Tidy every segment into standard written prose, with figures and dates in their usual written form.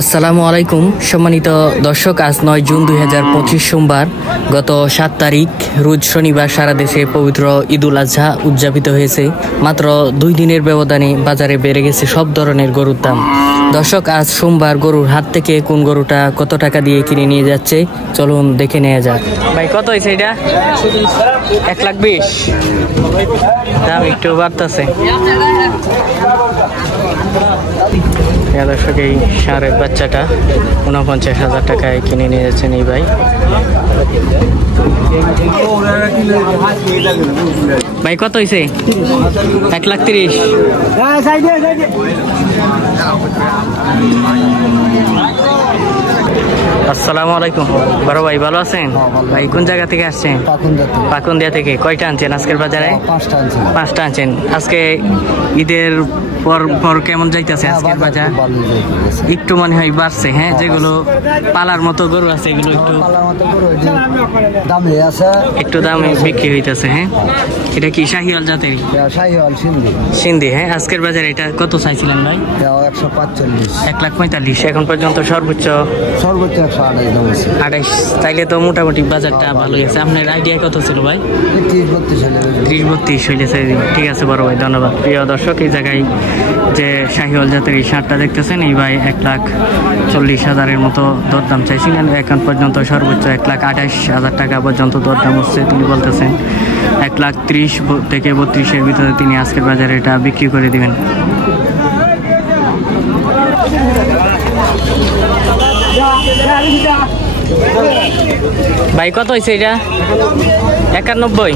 আসসালামু আলাইকুম সম্মানিত দর্শক, আজ 9 জুন 2025 সোমবার। গত 7 তারিখ রোজ শনিবার সারা দেশে পবিত্র ঈদুল আজহা উদযাপিত হয়েছে। মাত্র 2 দিনের ব্যবধানে বাজারে বেড়ে গেছে সব ধরনের গরুর দাম। দর্শক, আজ সোমবার গরুর হাট থেকে কোন গরুটা কত টাকা দিয়ে কিনে নিয়ে যাচ্ছে চলুন দেখে নেওয়া যাক। ভাই কত হয়েছে এটা? 1,20,000। দাম একটু বাড়তেছে। দর্শক, এই ষাঁড়ের বাচ্চাটা 49,000 টাকায় কিনে নিয়ে যাচ্ছেন এই ভাই। ভাই কত হয়েছে? 1,30,000। আসসালামু আলাইকুম বড় ভাই, ভালো আছেন? ভাই কোন জায়গা থেকে আসছেন? পাকুন্দিয়া থেকে। কয়টা আনছেন আজকের বাজারে? 5টা আনছেন। আজকে ঈদের পর কেমন যাইতেছে আজকের বাজার? একটু মনে হয় বাড়ছে। হ্যাঁ, যেগুলো পালার মতো গরু আছে এগুলো একটু দামে বিক্রি হইতেছে। হ্যাঁ, এটা কি শাহিওয়াল জাতের? সিন্ধি। হ্যাঁ, আজকের বাজারে এটা কত চাইছিলেন ভাই? 1,45,000। এখন পর্যন্ত সর্বোচ্চ 28। তাইলে তো মোটামুটি বাজারটা ভালোই আছে। আপনার আইডিয়া কত ছিল ভাই? 30-32 হইলেছে। ঠিক আছে বড় ভাই, ধন্যবাদ। প্রিয় দর্শক, এই জায়গায় যে শাহিওয়াল জাতের এই ষাঁড়টা দেখতেছেন, এই ভাই 1,40,000-এর মতো দরদাম চাইছিলেন। এখন পর্যন্ত সর্বোচ্চ 1,28,000 টাকা পর্যন্ত দরদাম হচ্ছে। তিনি বলতেছেন 1,30,000 থেকে 32-এর ভিতরে তিনি আজকের বাজারে এটা বিক্রি করে দিবেন। ভাই কত হয়েছে এটা? 91।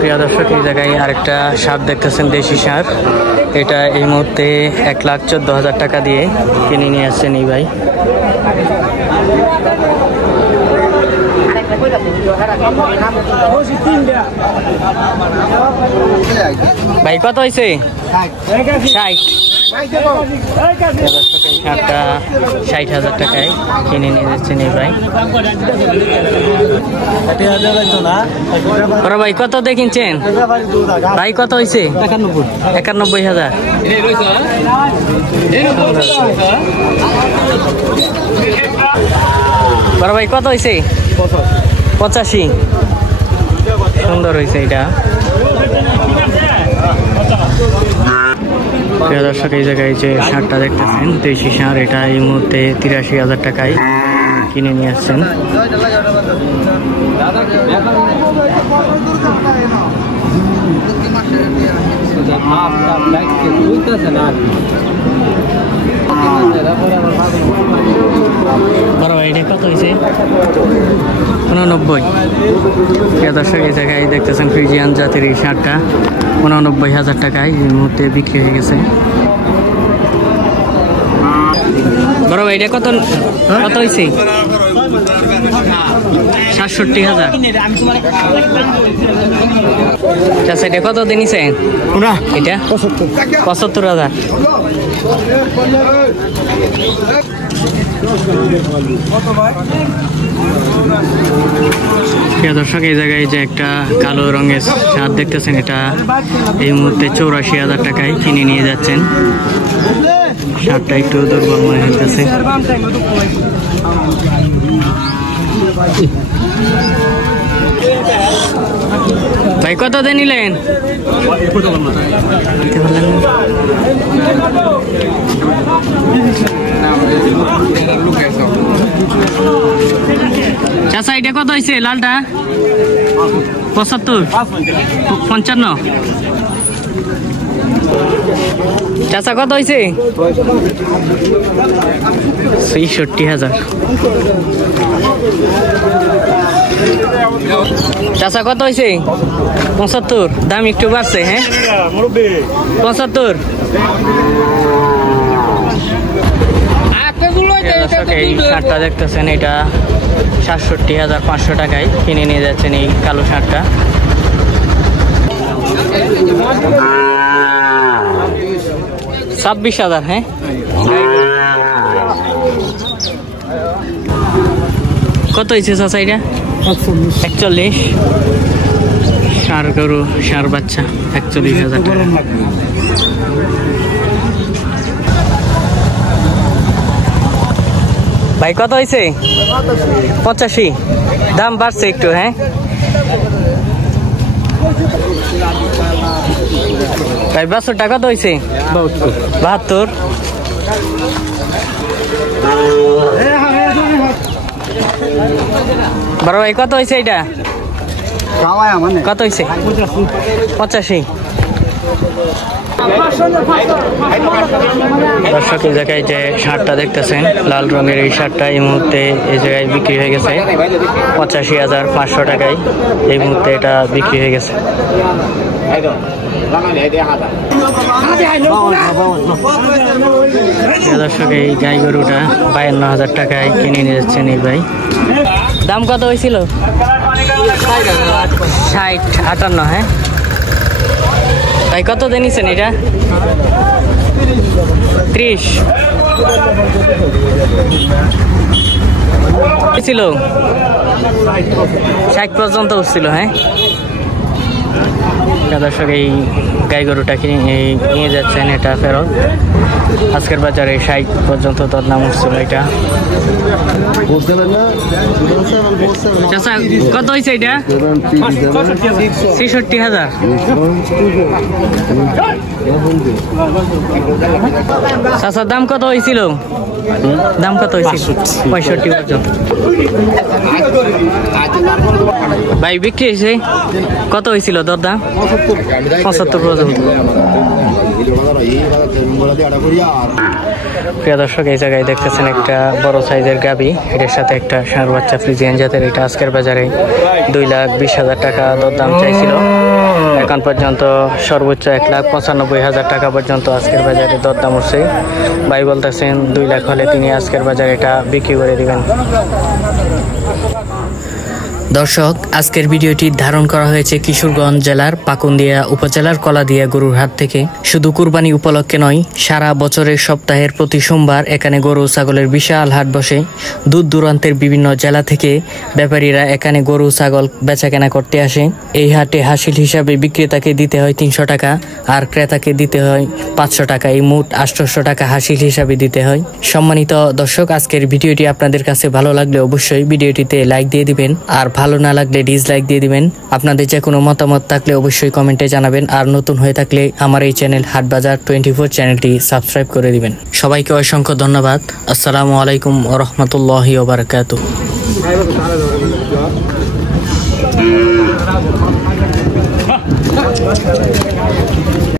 প্রিয় দর্শক, এই জায়গায় আরেকটা ষাঁড় দেখতেছেন, দেশি ষাঁড়। এটা এই মুহূর্তে 1,14,000 টাকা দিয়ে কিনে নিয়ে আসছেন এই ভাই। ভাই কত হয়েছে? 60। এই ষাঁড়টা 60,000 টাকায় কিনে নিয়ে যাচ্ছেন এই ভাই। ভাই কত দিয়ে কিনছেন? ভাই কত হয়েছে? 91,000। বড় ভাই কত হয়েছে? 85। সুন্দর হয়েছে এটা। প্রিয় দর্শক, এই জায়গায় যে ষাঁড়টা দেখতেছেন দেশি ষাঁড়, এটা এই মুহূর্তে 83,000 টাকায় কিনে নিয়ে আসছেন। বড় ভাই এটা কত হয়েছে? 89। প্রিয় দর্শক, এই জায়গায় দেখতেছেন ফ্রিজিয়ান জাতের এই ষাঁড়টা 89,000 টাকায় এই মুহূর্তে বিক্রি হয়ে গেছে। বড় ভাই এটা কত হয়েছে? 67,000। আচ্ছা, এটা কত দিনিছেন? এটা 75,000। প্রিয় দর্শক, এই জায়গায় যে একটা কালো রঙের ষাঁড় দেখতেছেন, এটা এই মুহূর্তে 84,000 টাকায় কিনে নিয়ে যাচ্ছেন। ষাঁড়টা একটু দুর্বল মনে হইতেছে। ভাই কত দিয়ে নিলেন? চাচা এটা কত হয়েছে লালটা? 75। 55। চাচা কত হয়েছে? 66,000। চাচা কত হয়েছে? 75। দাম একটু বাড়ছে। হ্যাঁ, 75। এই ষাঁড়টা দেখতেছেন, এটা 67,500 টাকায় কিনে নিয়ে যাচ্ছেন এই কালো ষাঁড়টা। 26,000। হ্যাঁ, কত হয়েছে চাচা এটা? 41। ষাঁড় গরু ষাঁড় বাচ্চা 41,000 টাকা। ভাই কত হয়েছে? 85। দাম বাড়ছে একটু, হ্যাঁ। ভাই 72 টাকা কত হয়েছে? 72। বড় ভাই কত হয়েছে এটা? কত হয়েছে? 85। দর্শক এই জায়গায় যে শার্টটা দেখতেছেন লাল রঙের, এই শার্টটা এই মুহূর্তে এই জায়গায় বিক্রি হয়ে গেছে 85,500 টাকায়। এই মুহূর্তে এটা বিক্রি হয়ে গেছে। দর্শক এই গাই গরুটা 52,000 টাকায় কিনে নিয়ে যাচ্ছেন এই ভাই। দাম কত হয়েছিল? 60-58। হ্যাঁ ভাই কত দিয়েছেন এটা? 30 ছিল, 60 পর্যন্ত উঠছিল। হ্যাঁ দর্শক এই গাই গরুটা নিয়ে যাচ্ছেন এটা ফেরত। আজকের বাজারে 60 পর্যন্ত তোর দাম উঠছিল এটা। কত হয়েছে এটা? 66,000। চাচার দাম কত হয়েছিল? দাম কত হয়েছিল? 65 পর্যন্ত। ভাই বিক্রি হয়েছে কত হয়েছিল দরদাম? 75 পর্যন্ত। প্রিয় দর্শক এই জায়গায় দেখতেছেন একটা বড় সাইজের গাবি, এটার সাথে একটা ষাঁড় বাচ্চা ফ্রিজিয়ান জাতের। এটা আজকের বাজারে 2,20,000 টাকা দরদাম চাইছিল। এখন পর্যন্ত সর্বোচ্চ 1,95,000 টাকা পর্যন্ত আজকের বাজারে দরদাম উঠছে। ভাই বলতেছেন 2 লাখ হলে তিনি আজকের বাজারে এটা বিক্রি করে দিবেন। দর্শক আজকের ভিডিওটি ধারণ করা হয়েছে কিশোরগঞ্জ জেলার পাকুন্দিয়া উপজেলার কলাদিয়া গরুর হাট থেকে। শুধু কুরবানি উপলক্ষে নয়, সারা বছরের সপ্তাহের প্রতি সোমবার এখানে গরু ছাগলের বিশাল হাট বসে। দূর দূরান্তের বিভিন্ন জেলা থেকে ব্যাপারীরা এখানে গরু ছাগল বেচাকেনা করতে আসে। এই হাটে হাসিল হিসাবে বিক্রেতাকে দিতে হয় 300 টাকা আর ক্রেতাকে দিতে হয় 500 টাকা। এই মোট 800 টাকা হাসিল হিসাবে দিতে হয়। সম্মানিত দর্শক, আজকের ভিডিওটি আপনাদের কাছে ভালো লাগলে অবশ্যই ভিডিওটিতে লাইক দিয়ে দিবেন, আর ভালো না লাগলে ডিসলাইক দিয়ে দিবেন। আপনাদের যে কোনো মতামত থাকলে অবশ্যই কমেন্টে জানাবেন। আর নতুন হয়ে থাকলে আমার এই চ্যানেল হাটবাজার 24 চ্যানেলটি সাবস্ক্রাইব করে দিবেন। সবাইকে অসংখ্য ধন্যবাদ। আসসালামু আলাইকুম ওয়া রাহমাতুল্লাহি ওয়া বারাকাতুহু।